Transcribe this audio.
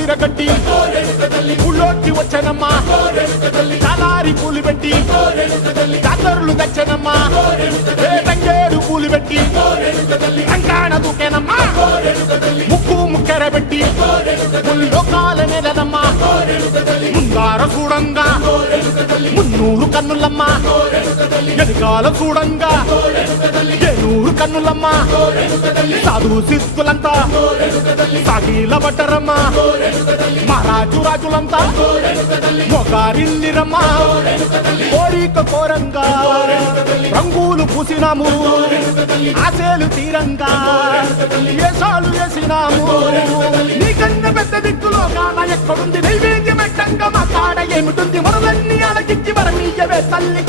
విరగట్టి ఊళ్ళోకి వచ్చనమ్మా చాలారి పూలు పెట్టి జాతరులు తెచ్చనమ్మా తంగేడు పూలు పెట్టి రంగాణ దూకేనమ్మా ముక్కు ముక్కెర పెట్టి ముల్లోకాల నెలనమ్మా ముందార చూడంగా మున్నూరు కన్నులమ్మా ఎనకాల చూడంగా ఏనూరు కన్నులమ్మా సాధు సిద్ధులంతా సాగిల పట్టరమ్మా మహారాజు రాజులంతా మొగారిల్లిరమ్మా కోరిక కోరంగా రంగులు పూసినాము ఆశలు తీరంగా ఏసాలు వేసినాము నీకన్నా పెద్ద దిక్కులో కాన ఎక్కడుంది నైవేద్యం పెట్టంగా మా కాడ ఏమిటుంది మనలన్నీ అలకించి మరమీయవే తల్లి